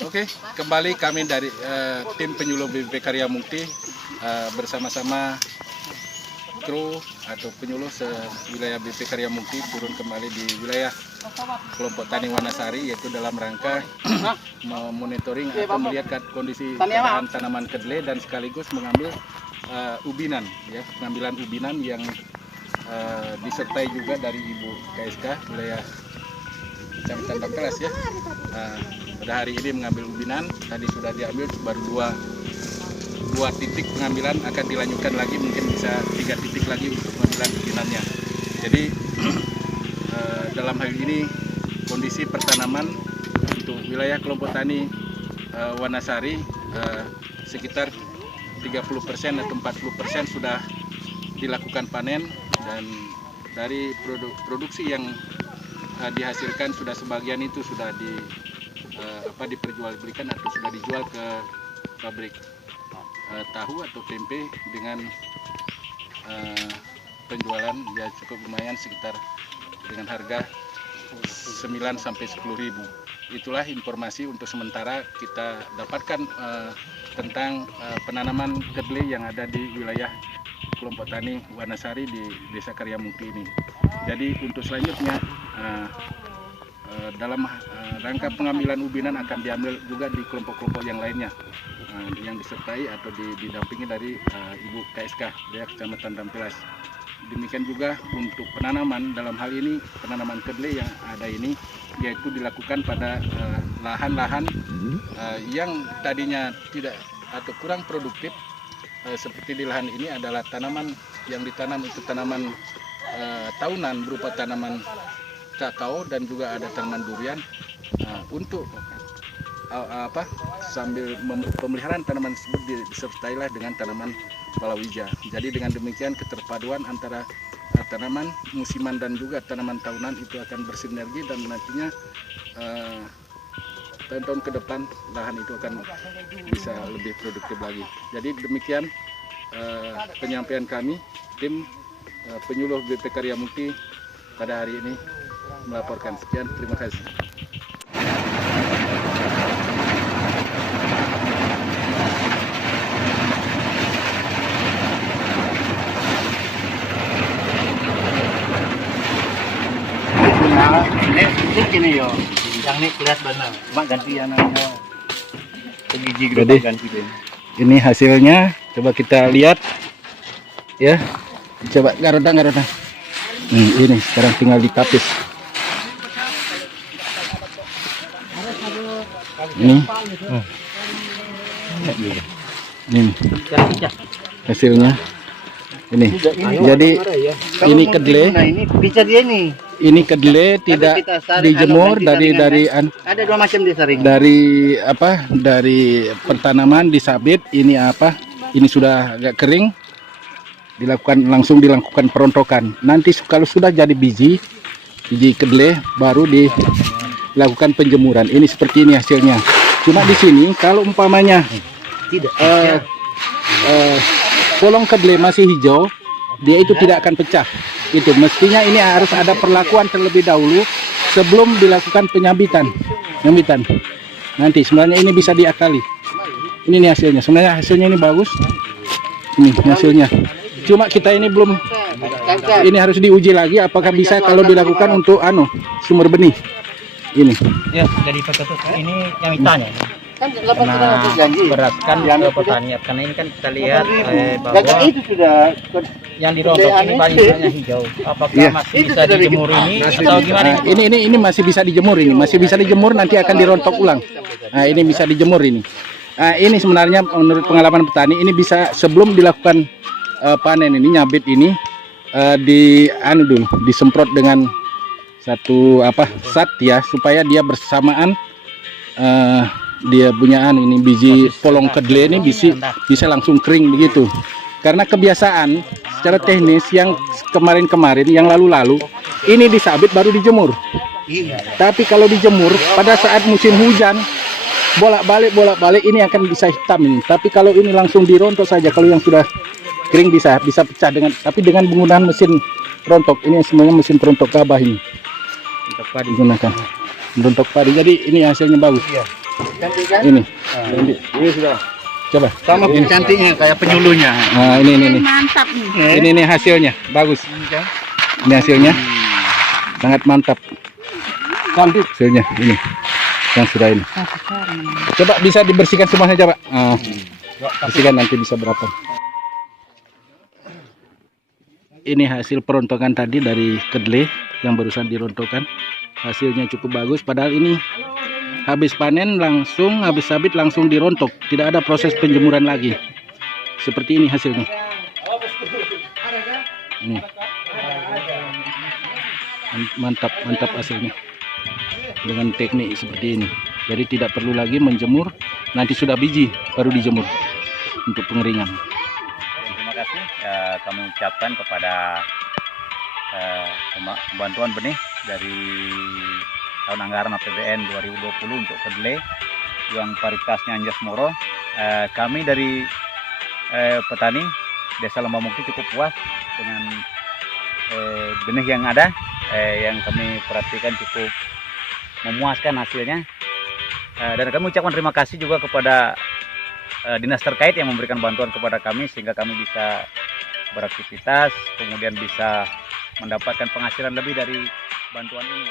Oke, kembali kami dari tim penyuluh BP Karya Mukti bersama-sama kru atau penyuluh wilayah BP Karya Mukti turun kembali di wilayah kelompok tani Wanasari, yaitu dalam rangka memonitoring atau melihat kondisi keadaan tanaman kedelai dan sekaligus mengambil ubinan, ya, pengambilan ubinan yang disertai juga dari Ibu KSK wilayah Kecamatan Bangkalas, ya. Pada hari ini mengambil ubinan, tadi sudah diambil baru dua titik pengambilan, akan dilanjutkan lagi mungkin bisa 3 titik lagi untuk pengambilan ubinannya. Jadi dalam hal ini kondisi pertanaman untuk wilayah kelompok tani Wanasari sekitar 30% atau 40% sudah dilakukan panen, dan dari produksi yang dihasilkan sudah sebagian itu sudah diperjualbelikan atau sudah dijual ke pabrik tahu atau tempe dengan penjualan ya cukup lumayan, sekitar dengan harga 9 sampai 10.000. Itulah informasi untuk sementara kita dapatkan tentang penanaman kedelai yang ada di wilayah kelompok tani Wanasari di Desa Karya Mukti ini. Jadi untuk selanjutnya dalam rangka pengambilan ubinan akan diambil juga di kelompok-kelompok yang lainnya yang disertai atau didampingi dari Ibu KSK dari Kecamatan Bangkalas. Demikian juga untuk penanaman, dalam hal ini penanaman kedelai yang ada ini yaitu dilakukan pada lahan-lahan yang tadinya tidak atau kurang produktif, seperti di lahan ini adalah tanaman yang ditanam itu tanaman tahunan berupa tanaman kakao dan juga ada tanaman durian. Untuk sambil pemeliharaan tanaman tersebut disertailah dengan tanaman palawija. Jadi dengan demikian keterpaduan antara tanaman musiman dan juga tanaman tahunan itu akan bersinergi, dan nantinya tahun-tahun ke depan lahan itu akan bisa lebih produktif lagi. Jadi demikian penyampaian kami, tim penyuluh BP Karya Mukti pada hari ini melaporkan. Sekian, terima kasih. Ini yo, yang ini kulihat benar, mak ganti anaknya. Biji Jadi ganti deh. Ini hasilnya, coba kita lihat, ya. Coba garuda. Ini sekarang tinggal ditapis. Ini hasilnya. Ini. Jadi ini kedelai. Ini bisa dia nih. Ini kedelai tidak dijemur dari ada 2 macam disaring. Dari pertanaman disabit. Ini ini sudah agak kering, langsung dilakukan perontokan. Nanti kalau sudah jadi biji kedelai baru dilakukan penjemuran. Ini seperti ini hasilnya. Cuma di sini kalau umpamanya polong kedelai masih hijau, dia itu tidak akan pecah. Itu mestinya ini harus ada perlakuan terlebih dahulu sebelum dilakukan penyambitan. Nanti sebenarnya ini bisa diakali. Ini nih hasilnya. Sebenarnya hasilnya ini bagus. Ini hasilnya. Cuma kita ini belum, ini harus diuji lagi apakah bisa kalau dilakukan untuk sumber benih. Ini. Ya, dari petani ini yang ditanya. Kan beratkan ke petani, karena ini kan kita lihat bahwa itu sudah yang dirontok ini banyaknya hijau. Apakah masih bisa dijemur ini atau gimana? Ini masih bisa dijemur, nanti akan dirontok ulang. Nah, ini bisa dijemur ini. Nah, ini sebenarnya menurut pengalaman petani ini bisa sebelum dilakukan panen ini, nyabit ini disemprot dengan satu zat ya, supaya dia bersamaan dia punya ini biji polong kedelai ini bisa langsung kering begitu. Karena kebiasaan secara teknis yang kemarin yang lalu ini disabit baru dijemur. Tapi kalau dijemur pada saat musim hujan bolak-balik ini akan bisa hitam ini. Tapi kalau ini langsung dirontok saja, kalau yang sudah kering bisa pecah dengan penggunaan mesin rontok. Ini semuanya mesin perontok gabah ini. Untuk padi digunakan. Untuk padi. Jadi ini hasilnya bagus. Ini. Ini sudah Coba. sama Ini. cantiknya kayak penyulunya. Nah, ini. Mantap nih. Ini hasilnya, bagus. Ini hasilnya. Sangat mantap Cantik. hasilnya ini. Yang sudah ini. Coba bisa dibersihkan semuanya coba. Bersihkan nanti bisa berapa. Ini hasil perontokan tadi dari kedelai yang barusan dirontokkan. Hasilnya cukup bagus, padahal ini habis panen langsung, habis sabit langsung dirontok, tidak ada proses penjemuran lagi. Seperti ini hasilnya. Ini. Mantap hasilnya. Dengan teknik seperti ini. Jadi tidak perlu lagi menjemur, nanti sudah biji baru dijemur untuk pengeringan. Terima kasih kami ucapkan kepada bantuan benih dari tahun anggaran APBN 2020 untuk kedelai yang paritasnya Anjas Moro. Kami dari petani Desa Lembah Mukti cukup puas dengan benih yang ada, yang kami perhatikan cukup memuaskan hasilnya. Dan kami ucapkan terima kasih juga kepada dinas terkait yang memberikan bantuan kepada kami sehingga kami bisa beraktivitas, kemudian bisa mendapatkan penghasilan lebih dari bantuan ini.